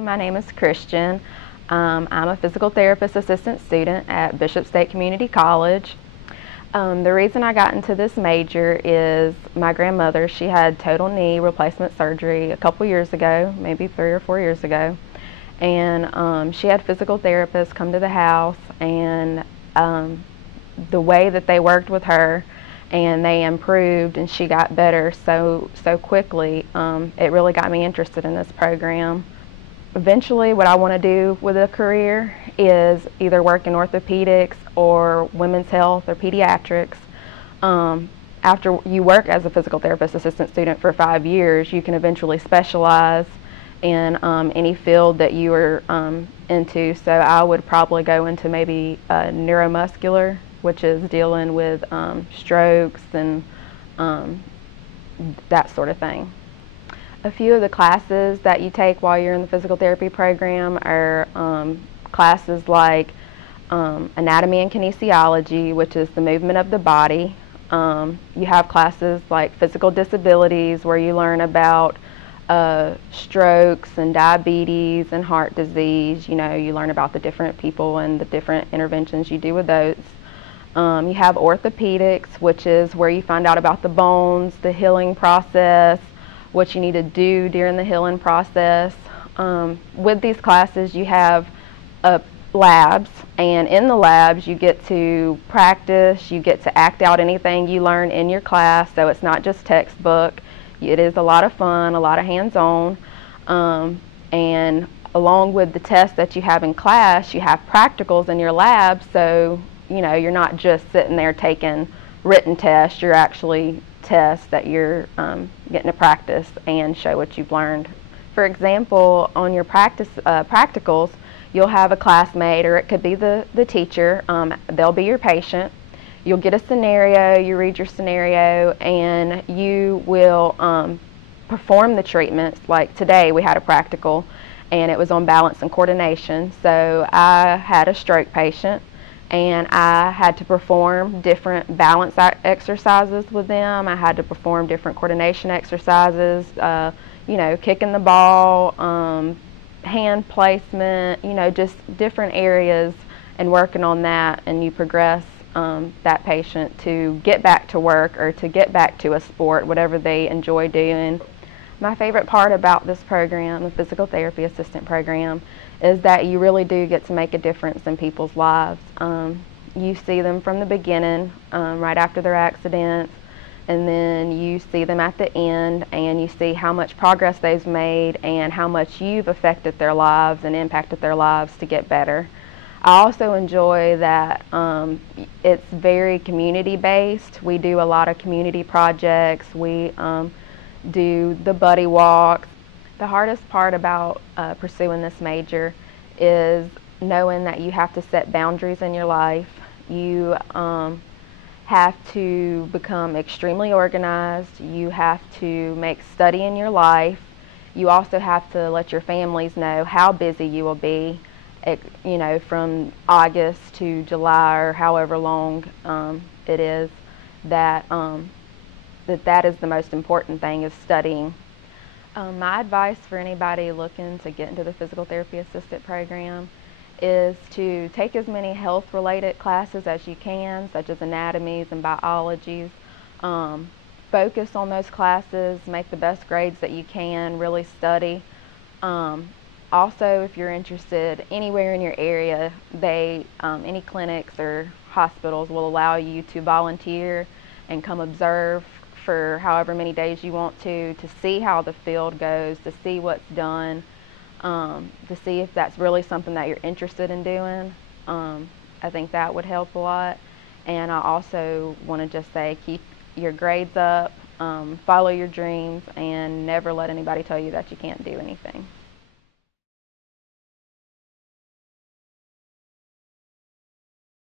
My name is Christian. I'm a physical therapist assistant student at Bishop State Community College. The reason I got into this major is my grandmother. She had total knee replacement surgery a couple years ago, maybe 3 or 4 years ago. And she had physical therapists come to the house, and the way that they worked with her and they improved and she got better so quickly, it really got me interested in this program. Eventually what I want to do with a career is either work in orthopedics or women's health or pediatrics. After you work as a physical therapist assistant student for 5 years, you can eventually specialize in any field that you are into. So I would probably go into maybe neuromuscular, which is dealing with strokes and that sort of thing. A few of the classes that you take while you're in the physical therapy program are classes like anatomy and kinesiology, which is the movement of the body. You have classes like physical disabilities, where you learn about strokes and diabetes and heart disease. You learn about the different people and the different interventions you do with those. You have orthopedics, which is where you find out about the bones, the healing process, what you need to do during the healing process. With these classes you have labs, and in the labs you get to practice, you get to act out anything you learn in your class, so it's not just textbook. It is a lot of fun, a lot of hands-on, and along with the tests that you have in class, you have practicals in your lab, so you're not just sitting there taking written tests, you're actually tests that you're getting to practice and show what you've learned. For example, on your practicals, you'll have a classmate, or it could be the teacher. They'll be your patient. You'll get a scenario, you read your scenario, and you will perform the treatments. Like today we had a practical, and it was on balance and coordination. So I had a stroke patient, and I had to perform different balance exercises with them. I had to perform different coordination exercises, kicking the ball, hand placement, just different areas, and working on that, and you progress that patient to get back to work or to get back to a sport, whatever they enjoy doing. My favorite part about this program, the physical therapy assistant program, is that you really do get to make a difference in people's lives. You see them from the beginning, right after their accidents, and then you see them at the end, and you see how much progress they've made and how much you've affected their lives and impacted their lives to get better. I also enjoy that it's very community-based. We do a lot of community projects. We do the buddy walks. The hardest part about pursuing this major is knowing that you have to set boundaries in your life. You have to become extremely organized. You have to make study in your life. You also have to let your families know how busy you will be, from August to July, or however long it is, that is the most important thing, is studying. My advice for anybody looking to get into the physical therapy assistant program is to take as many health-related classes as you can, such as anatomies and biologies. Focus on those classes, make the best grades that you can, really study. Also, if you're interested anywhere in your area, any clinics or hospitals will allow you to volunteer and come observe for however many days you want to see how the field goes, to see what's done, to see if that's really something that you're interested in doing. I think that would help a lot. And I also want to just say, keep your grades up, follow your dreams, and never let anybody tell you that you can't do anything.